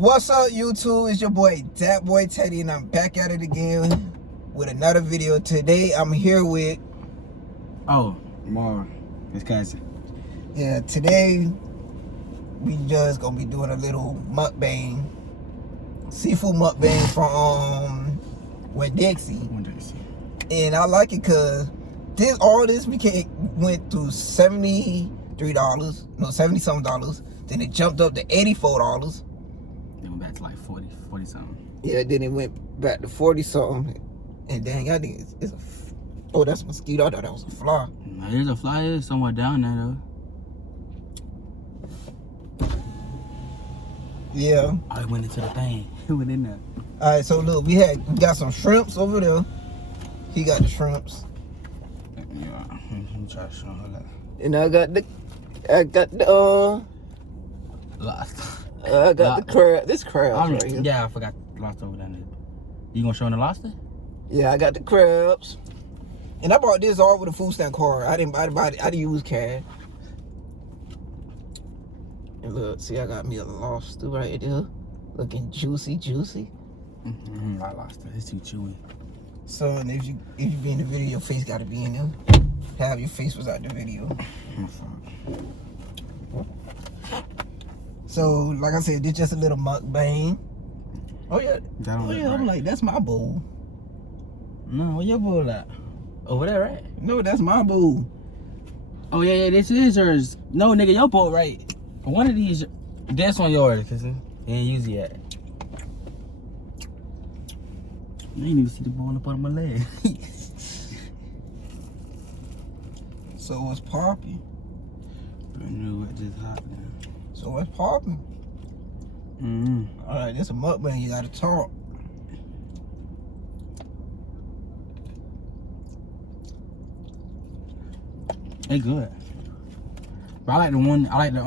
What's up, YouTube? It's your boy, Dat Boy Teddy, and I'm back at it again with another video. Today, I'm here with... Mar, his cousin. Yeah, today, we just gonna be doing a little mukbang. Seafood mukbang from Winn, Dixie. And I like it because all this went through $73, no, $70-something. Then it jumped up to $84. Then went back to like 40 something. Yeah, then it went back to 40 something. And dang, I think it's a... Oh, that's a mosquito. I thought that was a fly. No, there's a fly there somewhere down there though. Yeah. I went into the thing. He went in there. Alright, so look, we got some shrimps over there. He got the shrimps. Yeah, I'm trying to show him that. And I got the Lost. I got the crab. This crab right here. Yeah, I forgot lost over there. You gonna show him the lobster? Yeah, I got the crabs. And I bought this all with a food stamp card. I didn't use cash. And look, see, I got me a lobster right there. Looking juicy. I lost it. It's too chewy. Son, if you be in the video, your face gotta be in there. Have your face was out the video. So, like I said, this just a little mukbang. Oh yeah. I'm like, that's my bowl. No, where your bowl at? Over there, right? No, that's my bowl. Oh yeah, this is yours. No, nigga, your bowl right. One of these, that's on yours, cause you ain't use it yet. I didn't even see the ball up on my leg. So what's popping? I knew what just happened. So what's popping? All right, this a mukbang. You gotta talk. They good. But I like the one. I like the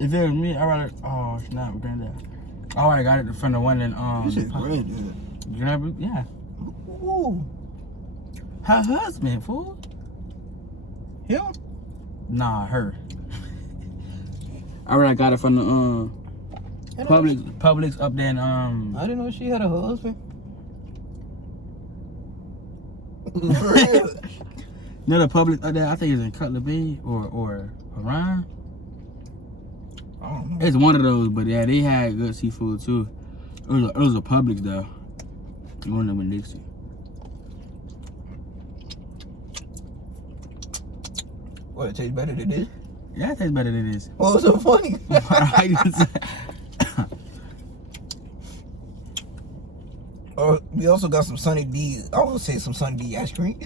If it was me, I rather. Oh snap, granddad. I already got it from the one in This is great, dude. Yeah. Ooh. Her husband, fool. Him? Nah, her. I already got it from the Publix up there in I didn't know she had a husband. For real? You know the Publix up there, I think it's in Cutler Bay or Orion. I don't know. It's one of those, but yeah, they had good seafood too. It was a Publix though. It wasn't up in Dixie. What, it tastes better than this? Yeah, it tastes better than this. What was so funny? We also got some Sunny D. I was gonna say some Sunny D ice cream.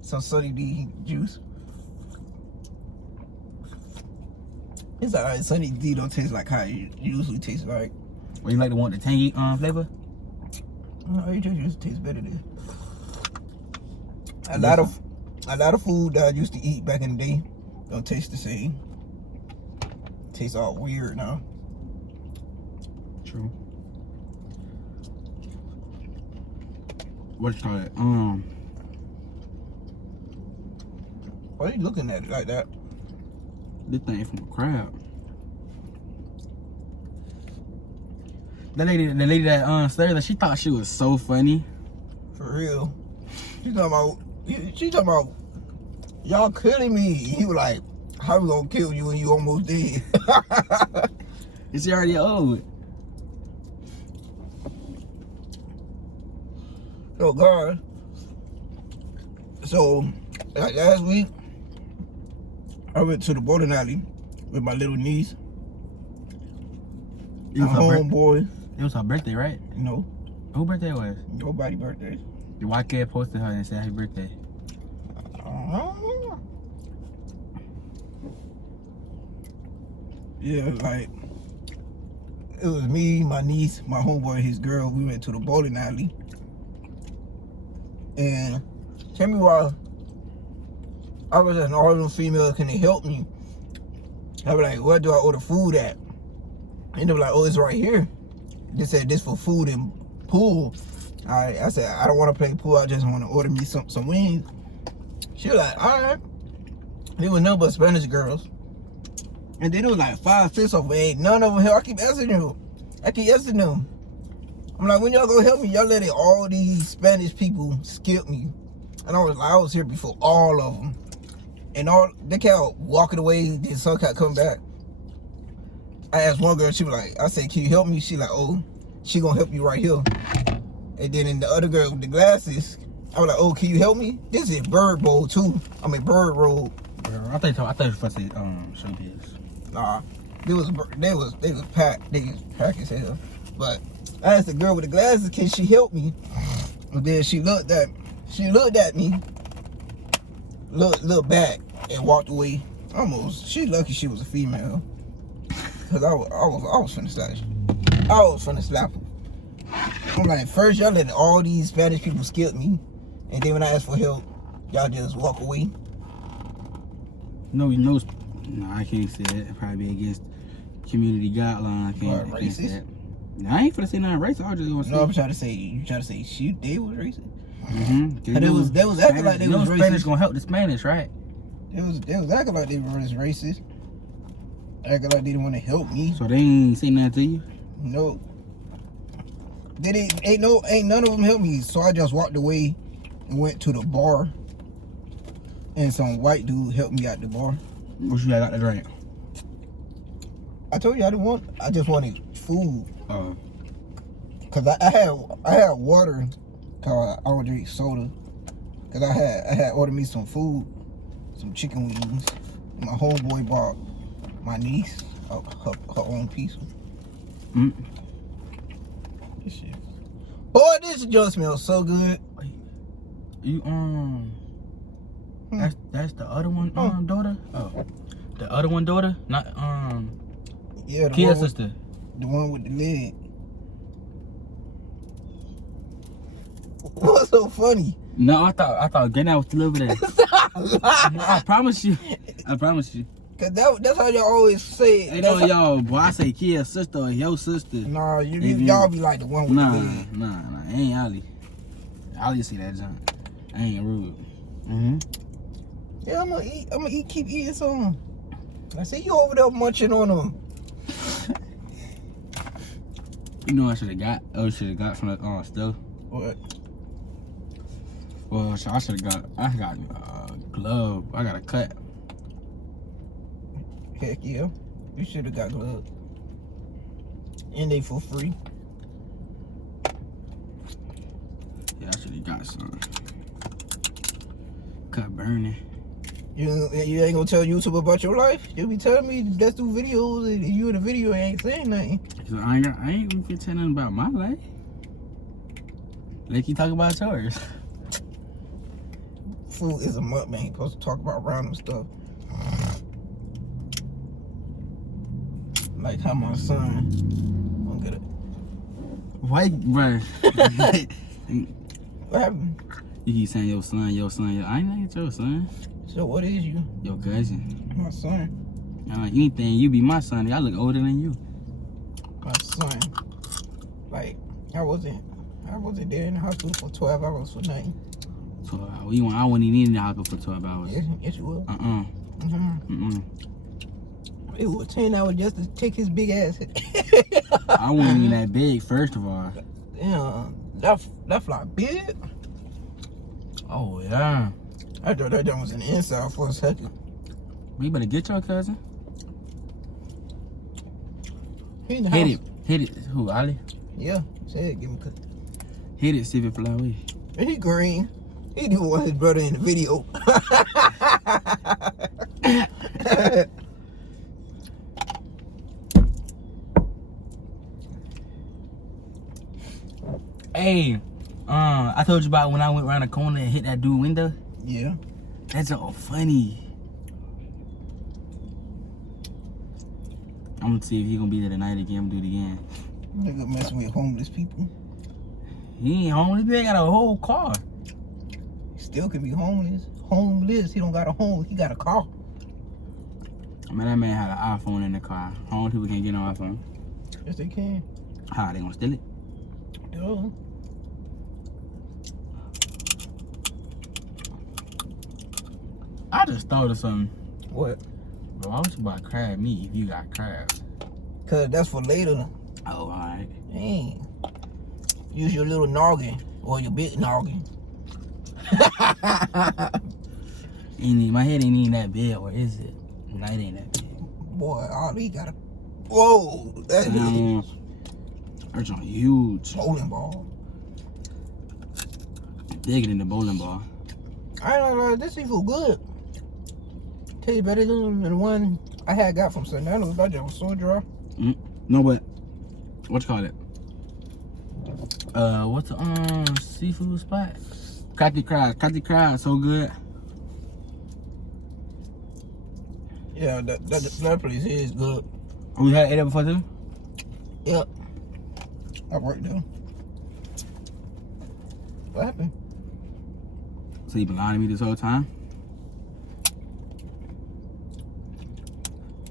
Some Sunny D juice. It's alright. Sunny D don't taste like how it usually tastes like. Well, you like the tangy flavor? No, it just tastes better than. A lot of food that I used to eat back in the day don't taste the same. Tastes all weird now. True. What you call it? Why are you looking at it like that? This thing from a crab. The lady that stared, she thought she was so funny. For real. She talking about y'all killing me. He was like, how we gonna kill you when you almost dead? Is she already old? Oh God. So like last week I went to the bowling alley with my little niece. My homeboy. It was her birthday, right? No. Whose birthday was? Nobody's birthday. The white kid posted her and said happy birthday. Yeah, like it was me, my niece, my homeboy, and his girl. We went to the bowling alley. And tell me why I was an all them females, can they help me? I was like, where do I order food at? And they were like, oh, it's right here. They said this for food and pool. I said, I don't want to play pool, I just want to order me some wings. She was like, all right. They were nothing but Spanish girls. And then it was like 5, 6 of them. Ain't none of them help. I keep asking them. I'm like, when y'all gonna help me? Y'all letting all these Spanish people skip me. And I was here before all of them. And they kept walking away, then some kept coming back. I asked one girl, she was like, I said, can you help me? She like, oh, she gonna help you right here. And then in the other girl with the glasses, I was like, oh, can you help me? This is Bird Bowl too. Bird Road. I thought you were supposed to say showcase. Nah, they was packed. They was packed as hell. But I asked the girl with the glasses, can she help me? And then she looked at me, looked back, and walked away. She lucky she was a female. Cause I was finna slap her. I was finna slap her. I'm like, first y'all letting all these Spanish people skip me, and then when I ask for help, y'all just walk away. No, I can't say that. It'd probably be against community guidelines. I can't say that. No, I ain't finna say nothing racist. I was just gonna say. No, I'm trying to say they was racist. Mm-hmm. They was acting like they was racist. Spanish gonna help the Spanish, right? They was acting like they were racist. Acting like they didn't want to help me. So they ain't say nothing to you? No. Ain't none of them help me. So I just walked away and went to the bar. And some white dude helped me out the bar. What you got to drink? I told you I just wanted food. Oh. Cause I had water. Cause I don't drink soda. Cause I had ordered me some food, some chicken wings. My homeboy bought my niece her own piece. This shit. Boy, this just smells so good. Wait, you that's the other one daughter? Oh. The other one daughter? Not yeah, the Kia's sister. The one with the leg. What's so funny? No, I thought Granny was still over there. I promise you. Cause that's how y'all always say it. Ain't no y'all, boy. I say Kia's sister or your sister. Nah, y'all be like the one with the leg. Nah. Ain't Ali. Ali see that junk. I ain't rude. Mm-hmm. Yeah, I'm gonna keep eating some. I see you over there munching on them. You know I should have got from the stove. What? Well, I got a glove. I got a cut. Heck yeah. You should have got gloves. And they for free. Yeah, I should have got some. Cut burning. You ain't gonna tell YouTube about your life? You be telling me let's do videos and you in the video ain't saying nothing. So I ain't gonna tell nothing about my life. Let you talk about yours. Food is a mukbang. You're supposed to talk about random stuff. Like how my son won't get it. Why, bruh? What happened? You keep saying your son. I ain't your son. So what is you? Your cousin. My son. Anything, you be my son. I look older than you. My son. Like, I wasn't there in the hospital for 12 hours for nothing. 12 hours? I wouldn't even need in the hospital for 12 hours. Yes, you will. Mm-mm. It was 10 hours just to take his big ass. I wasn't even that big, first of all. Yeah, that fly big. Oh, yeah. I thought that was in the inside for a second. We better get your cousin. He in the house. Hit it. Who, Ali? Yeah, said give him a Hit it, see if it fly away. He green. He didn't want his brother in the video. Hey, I told you about when I went around the corner and hit that dude window. Yeah. That's all funny. I'm gonna see if he gonna be there tonight again. I'm gonna do it again. Nigga messing with homeless people. He ain't homeless. They got a whole car. He still can be homeless. Homeless. He don't got a home. He got a car. I mean, that man had an iPhone in the car. Homeless people can't get no iPhone. Yes, they can. How, they gonna steal it? Duh. I just thought of something. What? Bro, why would you buy crab meat if you got crabs? Cause that's for later. Oh, alright. Dang. Use your little noggin or your big noggin. My head ain't even that big, or is it? No, it ain't that big. Boy, Ali got a... Whoa, that is... That's a huge bowling ball. Bigger than the bowling ball. I ain't gonna lie, this seafood good. Tastes better than the one I had got from Sananos. That just was so dry. No, but what you call it? What's the seafood spot? Cracky Crab, so good. Yeah, that place is good. Oh, you had ate it before too? Yep. I worked there. What happened? So you been lying to me this whole time?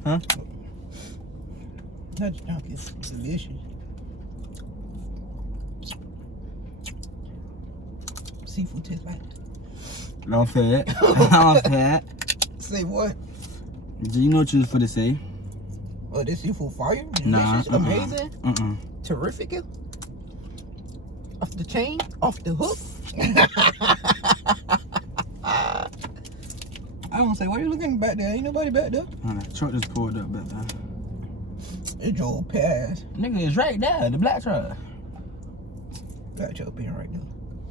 Huh? That junk is delicious. Seafood tastes like... Don't say it. Don't say it. Say what? Do you know what you was for to say? Oh, this seafood fire? Nah. Delicious, amazing, terrific, off the chain, off the hook. I don't say, why you looking back there? Ain't nobody back there. The truck just pulled up back there. It drove past. Nigga is right there, the black truck. Black truck being right there.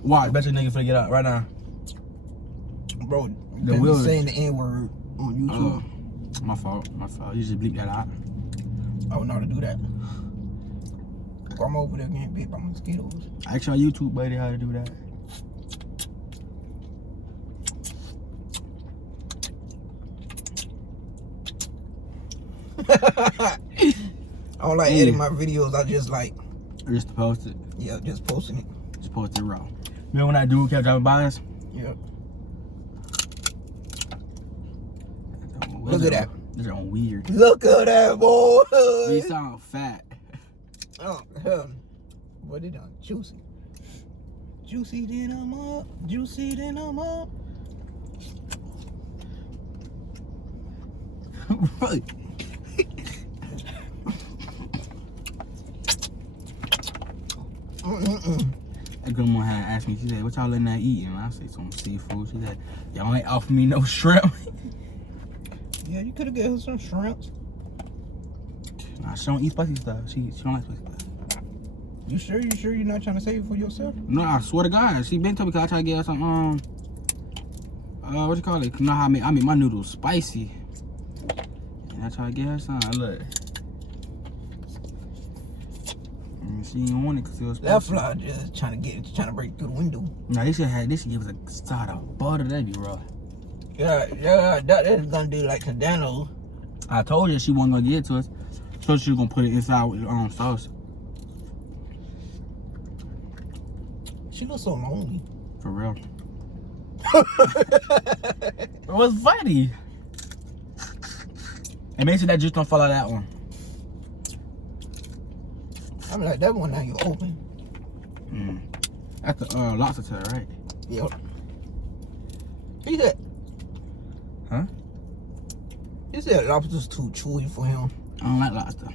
Watch, bet your nigga finna get out right now. Bro, the been wheel saying the N-word on YouTube. My fault. You just bleep that out. I would know how to do that. I'm over there getting bit by mosquitoes. Ask your YouTube buddy how to do that. I don't like editing my videos. I just like... Just to post it? Yeah, just posting it. Just post it raw. Remember when that dude kept driving by us? Yeah. Look at that. These are weird. Look at that, boy. They sound fat. Oh, hell. What they done? Juicy. Juicy, then I'm up. Juicy, then I'm up. Right. That grandma had asked me, she said, what y'all in there eating? And I said, some seafood. She said, y'all ain't offer me no shrimp. Yeah, you could have given her some shrimps. Nah, she don't eat spicy stuff. She don't like spicy stuff. You sure you're not trying to save it for yourself? No, I swear to God. She been told me, cause I try to get her some, what you call it? You know how I make my noodles spicy. And I try to get her some. Look. And she didn't want it because it was spicy. That fly just trying to break through the window. Nah, this should give us a side of butter. That'd be raw. Yeah, that is gonna do like Sedano. I told her she wasn't gonna get it to us. So she was gonna put it inside with your sauce. She looks so lonely. For real. It was funny. And make sure that juice don't fall out of that one. I'm like, that one now you open. That's the lobster tail, right? Yep. He said. Huh? He said lobster's too chewy for him. I don't like lobster.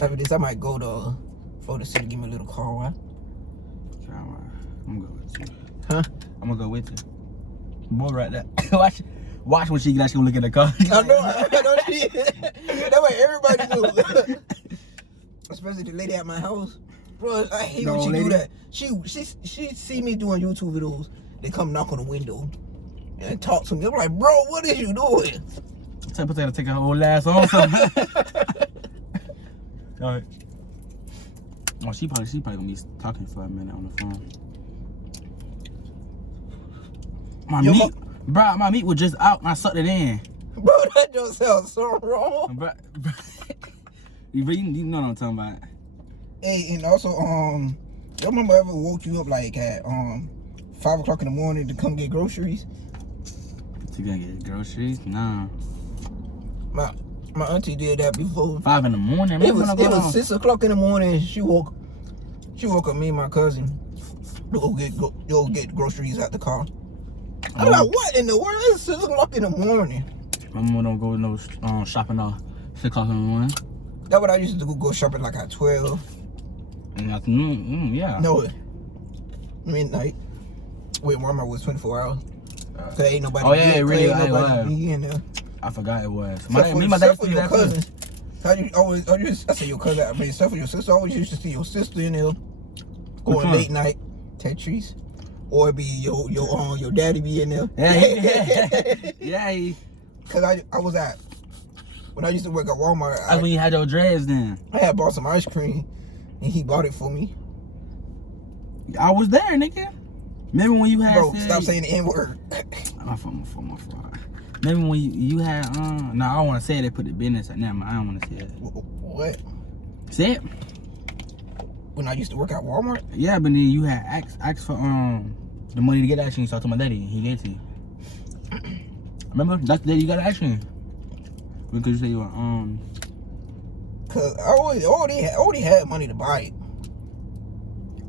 After this, I might go to Florida City, give me a little car ride. I'm gonna go with you. Huh? I'm gonna go with you. Boy, right there. Watch when she gets gonna look at the car. I know. That way everybody knows. Especially the lady at my house. Bro, I hate when she do that. She see me doing YouTube videos. They come knock on the window and talk to me. I'm like, bro, what is you doing? Tell Potato to take her whole ass on something. All right. Oh, she probably gonna be talking for a minute on the phone. My meat was just out and I sucked it in. Bro, that just sounds so wrong. Bro, you know what I'm talking about. Hey, and also, your mama ever woke you up like at 5 o'clock in the morning to come get groceries? To go get groceries? Nah. My auntie did that before. 5 in the morning? It was 6 o'clock in the morning. She woke up me and my cousin to go get groceries at the car. I'm like, what in the world? It's 6 o'clock in the morning. My mama don't go no shopping till 6 o'clock in the morning. That's what I used to do, go shopping like at 12. In the afternoon, yeah. No, midnight. Wait, Walmart was 24 hours. Cause ain't nobody. Oh yeah, it really was. I forgot it was. My dad for your cousins. How you always? I said your cousin. I mean, except for your sister. I always used to see your sister in there going late night Tetris, or it be your daddy be in there. Yeah. Cause I was at when I used to work at Walmart. That's when you had your dreads then. I had bought some ice cream, and he bought it for me. I was there, nigga. Remember when you had? Bro, stop saying the N-word. My fraud. Remember when you had? No, I don't want to say it. They put the business at now. I don't want to say it. What? Say it. When I used to work at Walmart. Yeah, but then you had asked for the money to get action. So I told my daddy, he gave it to you. Remember? That's the day you got action. Because you said you were Cause I already had money to buy it,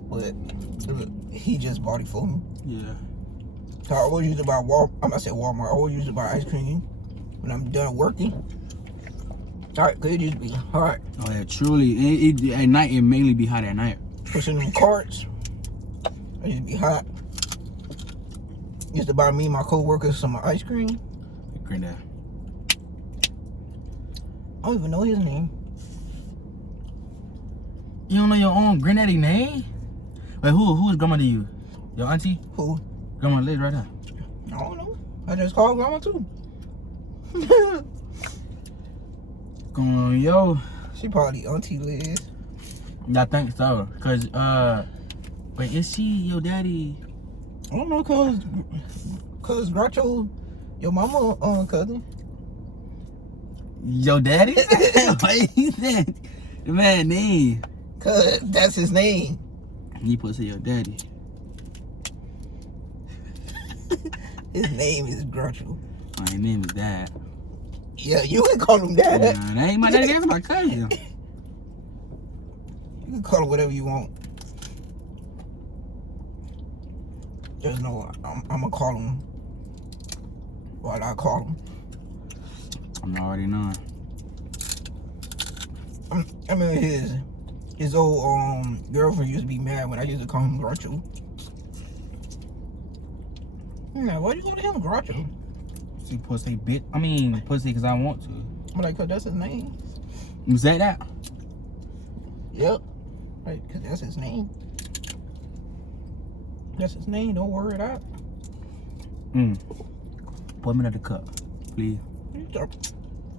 but he just bought it for me. Yeah. So I always used to buy Walmart. I always used to buy ice cream when I'm done working. Alright, cause it used to be hot. Oh yeah, truly. At night it mainly be hot at night. Pushing them carts. It used to be hot. Used to buy me and my co-workers some ice cream. Granddad. I don't even know his name. You don't know your own granddaddy name? Wait, who is grandma to you? Your auntie? Who? Grandma lives right there. I don't know. I just called grandma too. Come on, yo. She probably auntie Liz. I think so. Cause wait, is she your daddy? I don't know, cause Groucho, your mama cousin. Your daddy? Why you said the man name? Cause that's his name. You supposed to say your daddy. His name is Groucho. My name is Dad. Yeah, you can call him Dad. Nah, that ain't my daddy. That's my cousin. You can call him whatever you want. Just know I'm gonna call him what I call him. I'm already knowing. I mean his old girlfriend used to be mad when I used to call him Groucho. Yeah, why you call him Groucho? You supposed to say bitch? I mean pussy because I want to. I'm like, cause that's his name. You say that? Yep. Right, cause that's his name. That's his name. Don't worry it out. Put me in the cup, please.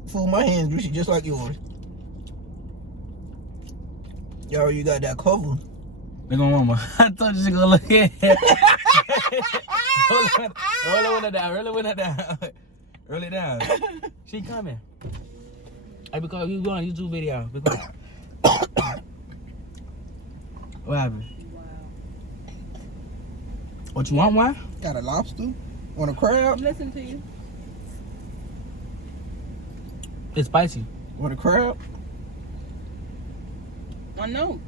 Fool, my hands greasy just like yours. Yo, you got that cover. Look on mama. I told you she gonna look at it. Roll it down. Roll it down. She coming. Hey, because you going YouTube video. What happened? Wow. What you want, why? Got a lobster? Want a crab? Listen to you. It's spicy. Want a crab? I know.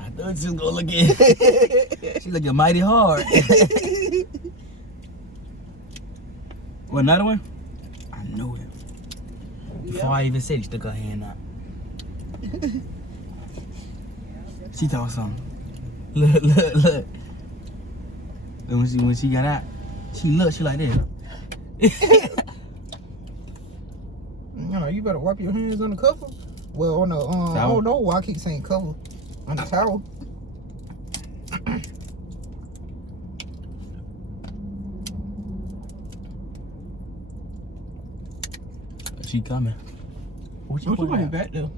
I thought she was gonna look at she looking mighty hard. What, another one? I knew it. Before I even said it, she stuck her hand out. She thought something. Look. And when she got out, she like this. You better wipe your hands on the cover. Well, on the I don't know why I keep saying cover. On the towel. She coming. What you putting back there?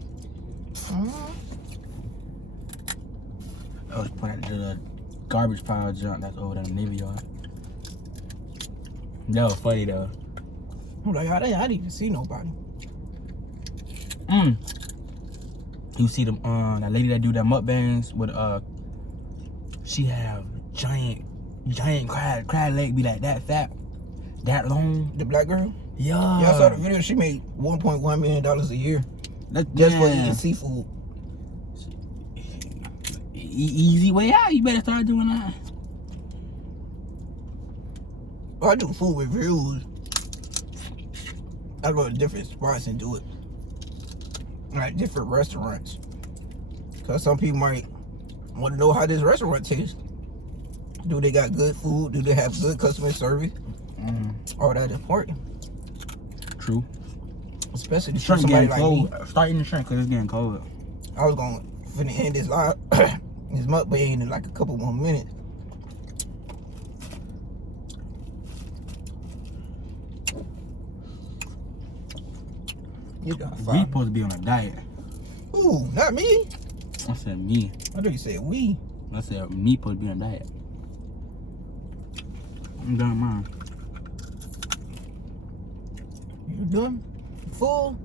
I was putting the garbage pile junk that's over there in the Navy Yard. That was funny though. I'm like, I didn't even see nobody. You see them that lady that do that mukbangs with she have giant crab leg be like that fat, that long. The black girl? Yeah. Yeah, I saw the video. She made $1.1 million a year. That's just for eating seafood. Easy way out. You better start doing that. I do food reviews. I go to different spots and do it. Like different restaurants. Cause some people might want to know how this restaurant tastes. Do they got good food? Do they have good customer service? All that important. True. Especially to Shrimp somebody getting like me. cold. Start eating the shrimp because it's getting cold. I was gonna finna end this live, this mukbang in like a couple more minutes. You done We fine. supposed to be on a diet. Ooh, not me. I said me. I thought you said we. I said me supposed to be on a diet. I'm done mine. You done? Full?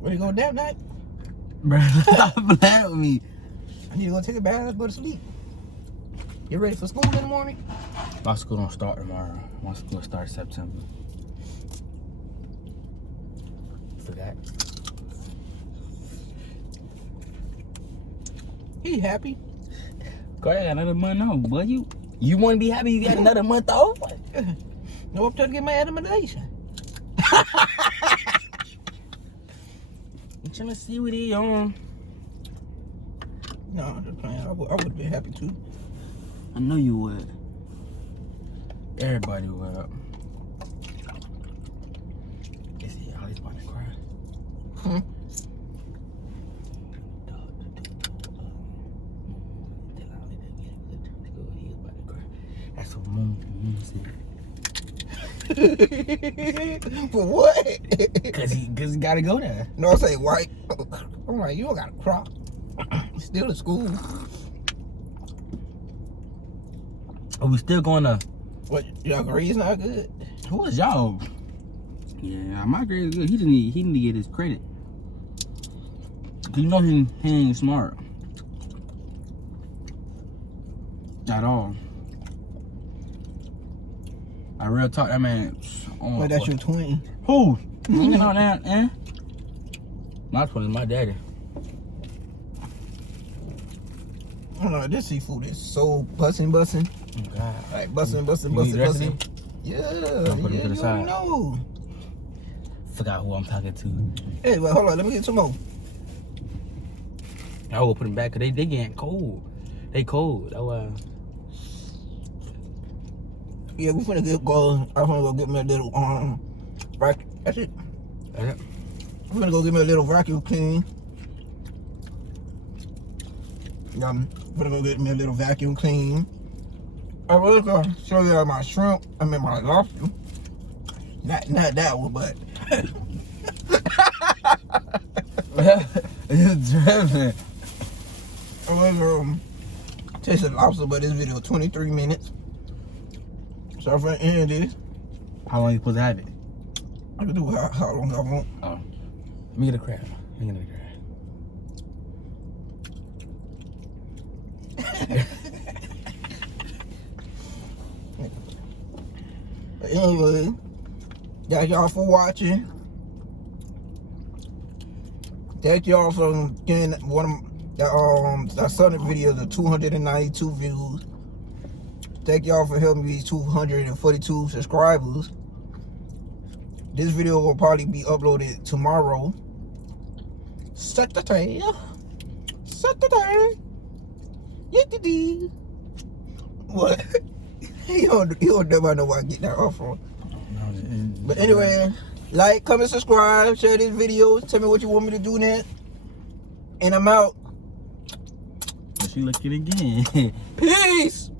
Ready to go that night? Bro, stop playing with me. I need to go take a bath and go to sleep. You ready for school in the morning? My school don't start tomorrow. My school starts September. Forgot. He happy. Go ahead, another month off, boy. You want to be happy you got another month off? No, I'm trying to get my elimination. I'm trying to see what he on. No, I'm just playing. I would have been happy too. I know you would. Everybody would. Is he always about to cry? That's what Moon said. For what? Cause he gotta go there. No, I say white. I'm like, you don't gotta cry. Still in school. Are we still going to? What, your grade's not good? Who is y'all? Yeah, my grade is good. He need to get his credit. Cause you know he ain't smart at all. I real talk that man. Oh, But that's your twin. who? You know that, eh? My twin is my daddy. I don't know, this seafood is so bussin'. Oh, God. Like bussin'. You need dressing? Yeah, I'll put it to the you side. know. Forgot who I'm talking to. Hey, wait, hold on, let me get some more. I will put them back because they getting cold. They cold. That's why. Yeah, we finna go. I'm finna go get me a little vacuum. That's it. Yeah. I'm gonna go get me a little vacuum clean. I'm gonna go get me a little vacuum clean. I was gonna show you my shrimp. I mean my lobster. Not that one, but. It's driving. I was tasting lobster, but this video 23 minutes. So I'm gonna end this. How long you supposed to have it? I can do how long I want. Oh. Let me get a crab. But anyway, thank y'all for watching. Thank y'all for getting one of that Sunday video, the 292 views. Thank y'all for helping me 242 subscribers. This video will probably be uploaded tomorrow. Saturday. Yesterday. What? He don't never know where I get that off from. But anyway, like, comment, subscribe, share this video. Tell me what you want me to do next. And I'm out. She looking again. Peace.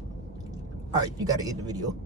All right, you gotta end the video.